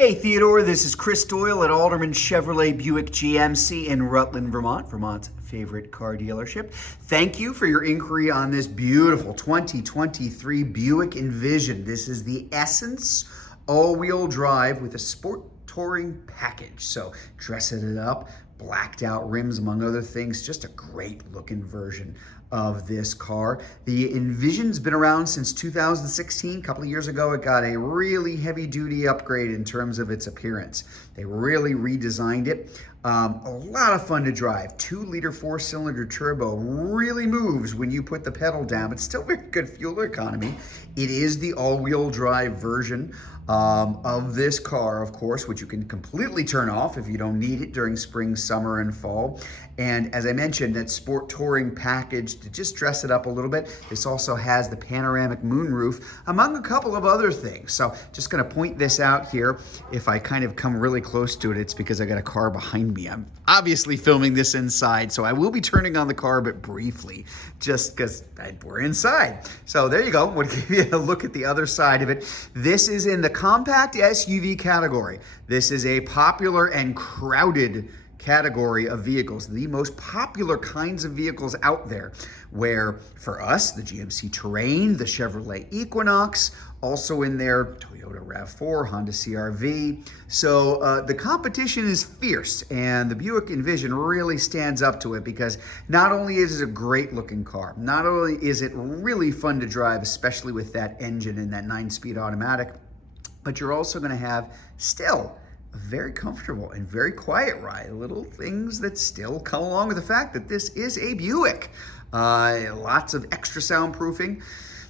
Hey Theodore, this is Chris Doyle at Alderman Chevrolet Buick GMC in Rutland, Vermont, Vermont's favorite car dealership. Thank you for your inquiry on this beautiful 2023 Buick Envision. This is the Essence all-wheel drive with a sport touring package. So dressing it up, blacked out rims among other things, just a great looking version of this car. The Envision's been around since 2016. A couple of years ago, it got a really heavy duty upgrade in terms of its appearance. They really redesigned it. A lot of fun to drive. 2-liter 4-cylinder turbo really moves when you put the pedal down, but still very good fuel economy. It is the all-wheel drive version of this car, of course, which you can completely turn off if you don't need it during spring, summer, and fall. And as I mentioned, that sport touring package to just dress it up a little bit. This also has the panoramic moonroof, among a couple of other things. So just gonna point this out here. If I kind of come really close to it, it's because I got a car behind me. I'm obviously filming this inside, so I will be turning on the car, but briefly, just because we're inside. So there you go. We'll give you a look at the other side of it. This is in the compact SUV category. This is a popular and crowded category of vehicles, the most popular kinds of vehicles out there, where for us, the GMC Terrain, the Chevrolet Equinox, also in there, Toyota RAV4, Honda CR-V. So the competition is fierce, and the Buick Envision really stands up to it because not only is it a great looking car, not only is it really fun to drive, especially with that engine and that 9-speed automatic, but you're also going to have still a very comfortable and very quiet ride. Little things that still come along with the fact that this is a Buick. Lots of extra soundproofing.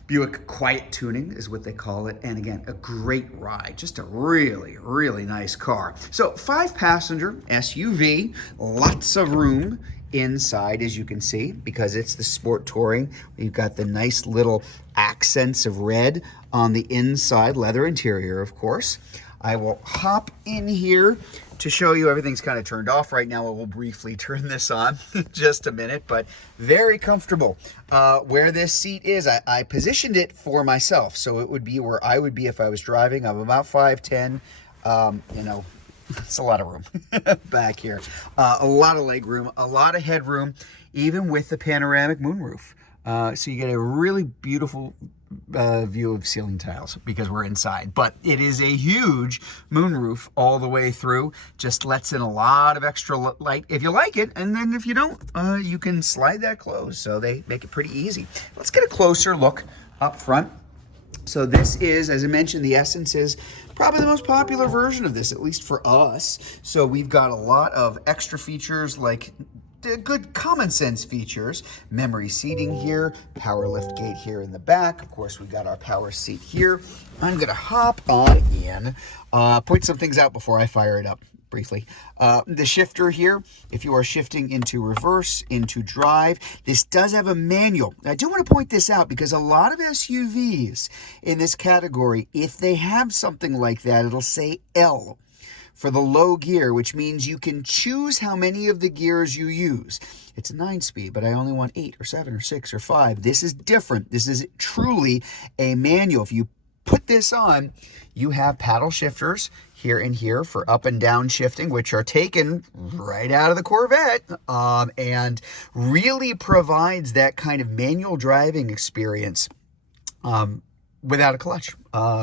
Buick quiet tuning is what they call it. And again, a great ride. Just a really, really nice car. So 5-passenger SUV, lots of room inside, as you can see, because it's the sport touring. We've got the nice little accents of red on the inside, leather interior, of course. I will hop in here to show you. Everything's kind of turned off right now. I will briefly turn this on in just a minute, but very comfortable. Where this seat is, I positioned it for myself, so it would be where I would be if I was driving. I'm about 5'10", you know, it's a lot of room back here. A lot of leg room, a lot of headroom, even with the panoramic moonroof. So you get a really beautiful view of ceiling tiles because we're inside, but it is a huge moonroof all the way through. Just lets in a lot of extra light if you like it, and then if you don't, you can slide that closed. So they make it pretty easy. Let's get a closer look up front. So this is, as I mentioned, the Essence is probably the most popular version of this, at least for us. So we've got a lot of extra features like good common sense features, memory seating here, power lift gate here in the back. Of course, we've got our power seat here. I'm gonna hop on in, point some things out before I fire it up briefly. The shifter here, if you are shifting into reverse, into drive, this does have a manual. I do want to point this out because a lot of SUVs in this category, if they have something like that, it'll say L for the low gear, which means you can choose how many of the gears you use. It's a 9-speed, but I only want 8 or 7 or 6 or 5. This is different. This is truly a manual. If you put this on, you have paddle shifters here and here for up and down shifting, which are taken right out of the Corvette, and really provides that kind of manual driving experience without a clutch.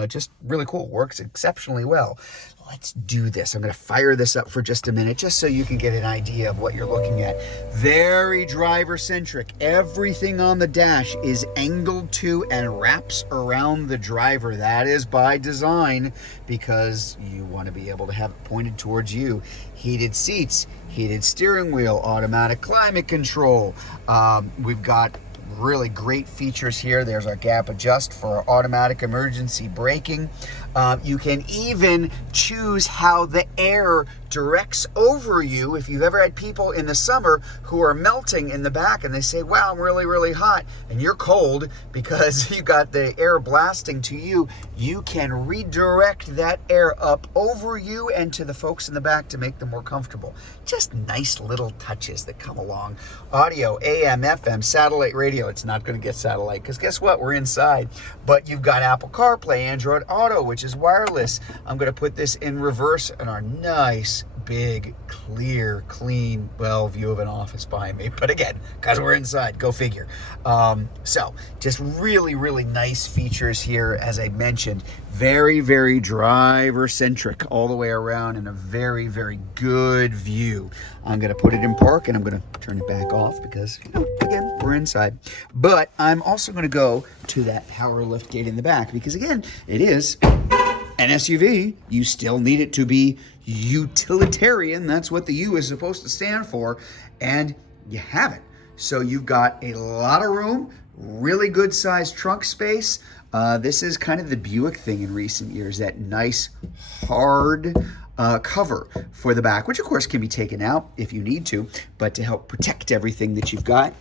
Just really cool. Works exceptionally well. Let's do this. I'm going to fire this up for just a minute, just so you can get an idea of what you're looking at. Very driver-centric. Everything on the dash is angled to and wraps around the driver. That is by design because you want to be able to have it pointed towards you. Heated seats, heated steering wheel, automatic climate control. We've got really great features here. There's our gap adjust for our automatic emergency braking. You can even choose how the air directs over you. If you've ever had people in the summer who are melting in the back and they say, wow, I'm really, really hot, and you're cold because you got the air blasting to you, you can redirect that air up over you and to the folks in the back to make them more comfortable. Just nice little touches that come along. Audio, AM, FM, satellite radio. It's not going to get satellite because guess what? We're inside. But you've got Apple CarPlay, Android Auto, which is wireless. I'm going to put this in reverse in our nice, big, clear, clean, well, view of an office behind me. But again, because we're inside, go figure. So just really, really nice features here, as I mentioned. Very, very driver-centric all the way around, and a very, very good view. I'm going to put it in park, and I'm going to turn it back off because, you know, again, we're inside. But I'm also going to go to that power lift gate in the back because, again, it is an SUV. You still need it to be utilitarian. That's what the U is supposed to stand for, and you have it. So you've got a lot of room, really good sized trunk space. This is kind of the Buick thing in recent years, that nice hard cover for the back, which of course can be taken out if you need to, but to help protect everything that you've got.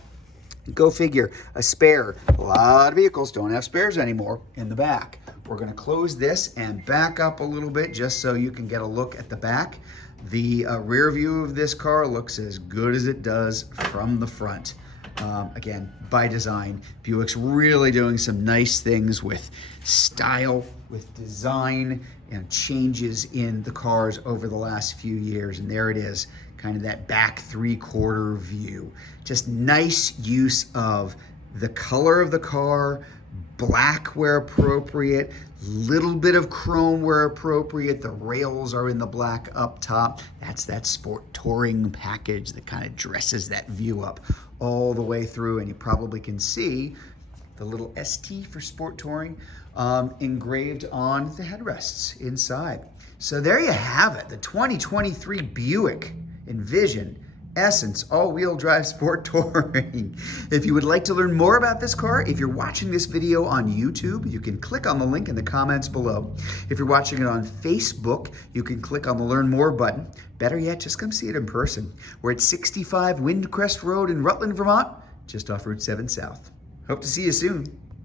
Go figure, a spare. A lot of vehicles don't have spares anymore in the back. We're going to close this and back up a little bit just so you can get a look at the back. The rear view of this car looks as good as it does from the front. Again, by design, Buick's really doing some nice things with style, with design, and changes in the cars over the last few years. And there it is, kind of that back three-quarter view. Just nice use of the color of the car, black where appropriate, little bit of chrome where appropriate. The rails are in the black up top. That's that sport touring package that kind of dresses that view up all the way through, and you probably can see the little ST for sport touring engraved on the headrests inside. So there you have it, the 2023 Buick Envision Essence all-wheel drive sport touring. If you would like to learn more about this car, if you're watching this video on YouTube, you can click on the link in the comments below. If you're watching it on Facebook, you can click on the Learn More button. Better yet, just come see it in person. We're at 65 Windcrest Road in Rutland, Vermont, just off Route 7 South. Hope to see you soon.